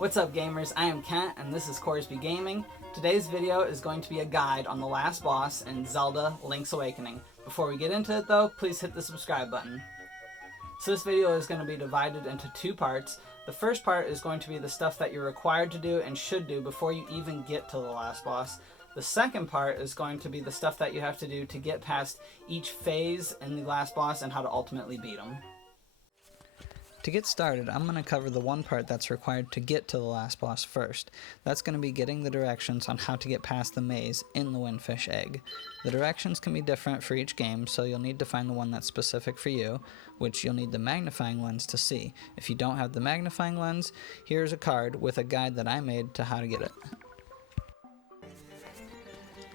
What's up gamers, I am Kent and this is Corsby Gaming. Today's video is going to be a guide on the last boss in Zelda Link's Awakening. Before we get into it though, please hit the subscribe button. So this video is going to be divided into two parts. The first part is going to be the stuff that you're required to do and should do before you even get to the last boss. The second part is going to be the stuff that you have to do to get past each phase in the last boss and how to ultimately beat them. To get started, I'm going to cover the one part that's required to get to the last boss first. That's going to be getting the directions on how to get past the maze in the Windfish Egg. The directions can be different for each game, so you'll need to find the one that's specific for you, which you'll need the magnifying lens to see. If you don't have the magnifying lens, here's a card with a guide that I made to how to get it.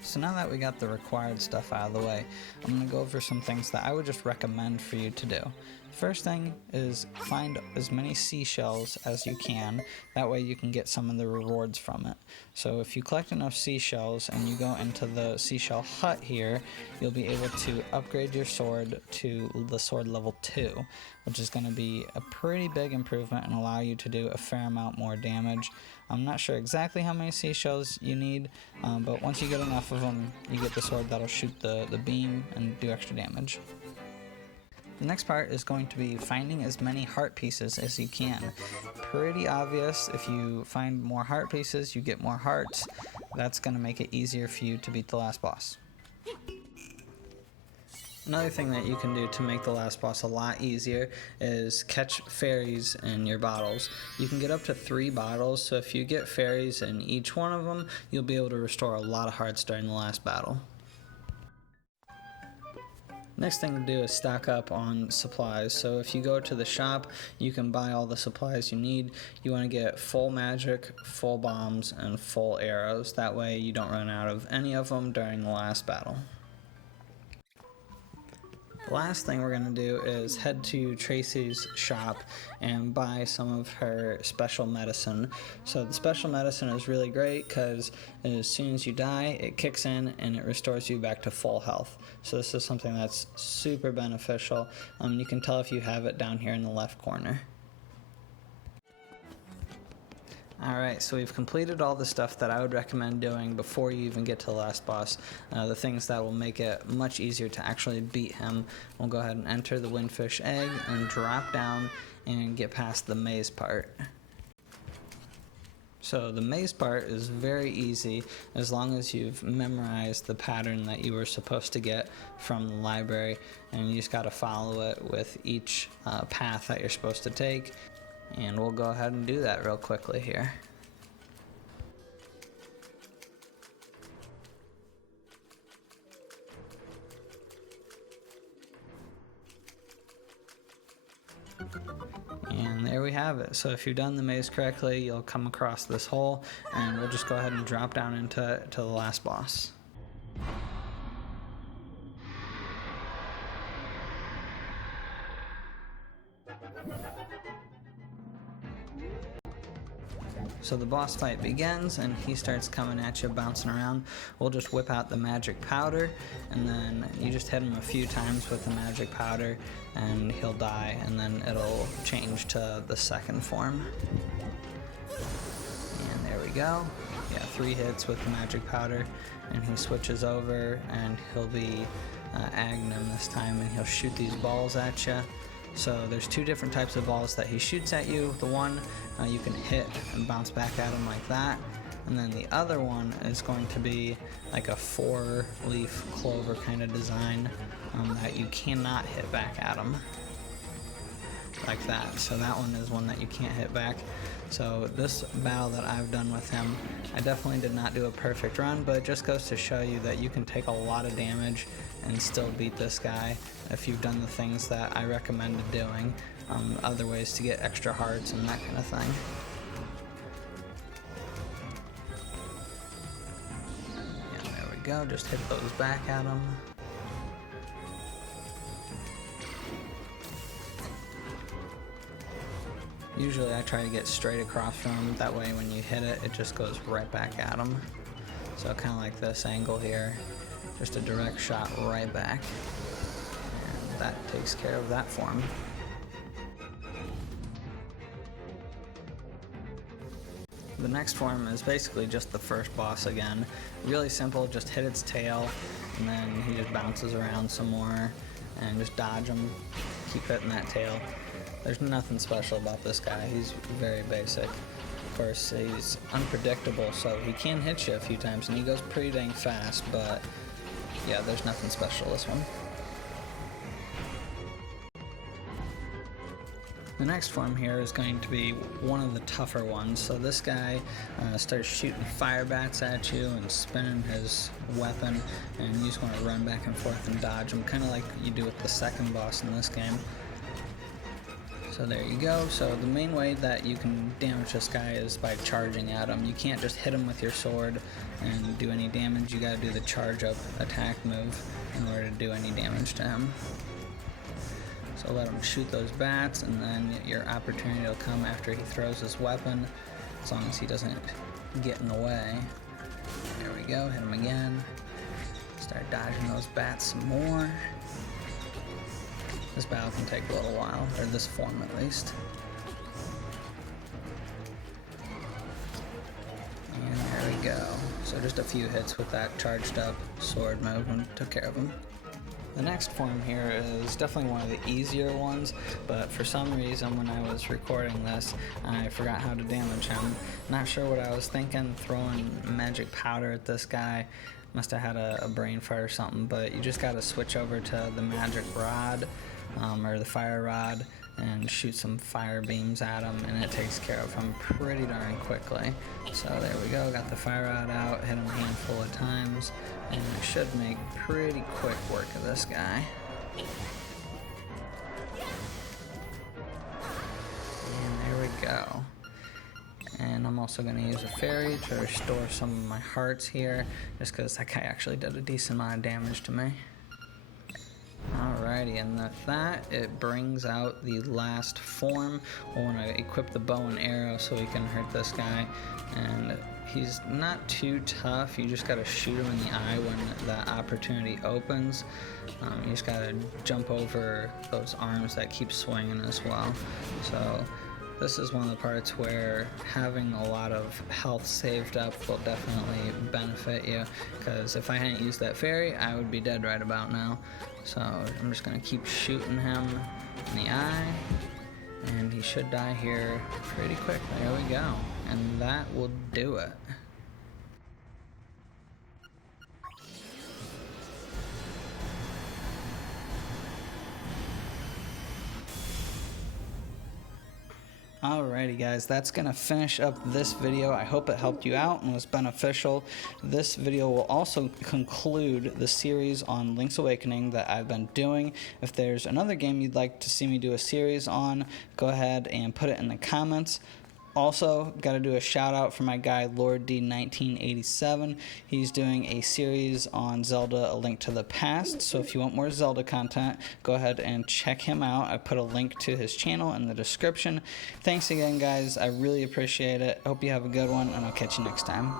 So now that we got the required stuff out of the way, I'm going to go over some things that I would just recommend for you to do. First thing is find as many seashells as you can, that way you can get some of the rewards from it. So if you collect enough seashells and you go into the seashell hut here, you'll be able to upgrade your sword to the sword level 2, which is going to be a pretty big improvement and allow you to do a fair amount more damage. I'm not sure exactly how many seashells you need, but once you get enough of them, you get the sword that'll shoot the beam and do extra damage. The next part is going to be finding as many heart pieces as you can. Pretty obvious, if you find more heart pieces, you get more hearts. That's going to make it easier for you to beat the last boss. Another thing that you can do to make the last boss a lot easier is catch fairies in your bottles. You can get up to 3 bottles, so if you get fairies in each one of them, you'll be able to restore a lot of hearts during the last battle. Next thing to do is stock up on supplies. So if you go to the shop, you can buy all the supplies you need. You want to get full magic, full bombs, and full arrows. That way you don't run out of any of them during the last battle. The last thing we're going to do is head to Tracy's shop and buy some of her special medicine. So the special medicine is really great because as soon as you die, it kicks in and it restores you back to full health. So this is something that's super beneficial. You can tell if you have it down here in the left corner. Alright, so we've completed all the stuff that I would recommend doing before you even get to the last boss. The things that will make it much easier to actually beat him. We'll go ahead and enter the Windfish Egg and drop down and get past the maze part. So the maze part is very easy as long as you've memorized the pattern that you were supposed to get from the library, and you just got to follow it with each path that you're supposed to take. And we'll go ahead and do that real quickly here. And there we have it. So if you've done the maze correctly, you'll come across this hole, and we'll just go ahead and drop down into the last boss. So the boss fight begins and he starts coming at you, bouncing around. We'll just whip out the magic powder, and then you just hit him a few times with the magic powder and he'll die, and then it'll change to the second form. And there we go. Yeah, 3 hits with the magic powder, and he switches over and he'll be Agnem this time, and he'll shoot these balls at you. So there's 2 different types of balls that he shoots at you. The one you can hit and bounce back at him like that, and then the other one is going to be like a 4-leaf clover kind of design that you cannot hit back at him like that. So that one is one that you can't hit back. So this battle that I've done with him, I definitely did not do a perfect run, but it just goes to show you that you can take a lot of damage and still beat this guy if you've done the things that I recommended doing, other ways to get extra hearts and that kind of thing. Yeah, there we go, just hit those back at him. Usually I try to get straight across from him, that way when you hit it, it just goes right back at him. So kind of like this angle here, just a direct shot right back. And that takes care of that form. The next form is basically just the first boss again. Really simple, just hit its tail, and then he just bounces around some more, and just dodge him, keep hitting that tail. There's nothing special about this guy, he's very basic. Of course, he's unpredictable, so he can hit you a few times, and he goes pretty dang fast, but yeah, there's nothing special this one. The next form here is going to be one of the tougher ones. So this guy starts shooting fire bats at you and spinning his weapon, and you just want to run back and forth and dodge him, kind of like you do with the second boss in this game. So there you go. So the main way that you can damage this guy is by charging at him. You can't just hit him with your sword and do any damage. You gotta do the charge up attack move in order to do any damage to him. So let him shoot those bats, and then your opportunity will come after he throws his weapon, as long as he doesn't get in the way. There we go, hit him again. Start dodging those bats some more. This battle can take a little while, or this form at least. And there we go. So just a few hits with that charged up sword move and took care of him. The next form here is definitely one of the easier ones, but for some reason when I was recording this, I forgot how to damage him. Not sure what I was thinking, throwing magic powder at this guy. Must have had a brain fart or something, but you just gotta switch over to the magic rod, or the fire rod, and shoot some fire beams at him, and it takes care of him pretty darn quickly. So there we go, got the fire rod out, hit him a handful of times, and it should make pretty quick work of this guy. And there we go. And I'm also going to use a fairy to restore some of my hearts here, just because that guy actually did a decent amount of damage to me. Alrighty, and with that, it brings out the last form. We'll want to equip the bow and arrow so we can hurt this guy. And he's not too tough, you just gotta shoot him in the eye when that opportunity opens. You just gotta jump over those arms that keep swinging as well. So this is one of the parts where having a lot of health saved up will definitely benefit you, because if I hadn't used that fairy, I would be dead right about now. So I'm just gonna keep shooting him in the eye, and he should die here pretty quick. There we go. And that will do it. Alrighty guys, that's gonna finish up this video. I hope it helped you out and was beneficial. This video will also conclude the series on Link's Awakening that I've been doing. If there's another game you'd like to see me do a series on, go ahead and put it in the comments. Also, got to do a shout out for my guy Lord D 1987. He's doing a series on Zelda: A Link to the Past. So if you want more Zelda content, go ahead and check him out. I put a link to his channel in the description. Thanks again, guys. I really appreciate it. Hope you have a good one, and I'll catch you next time.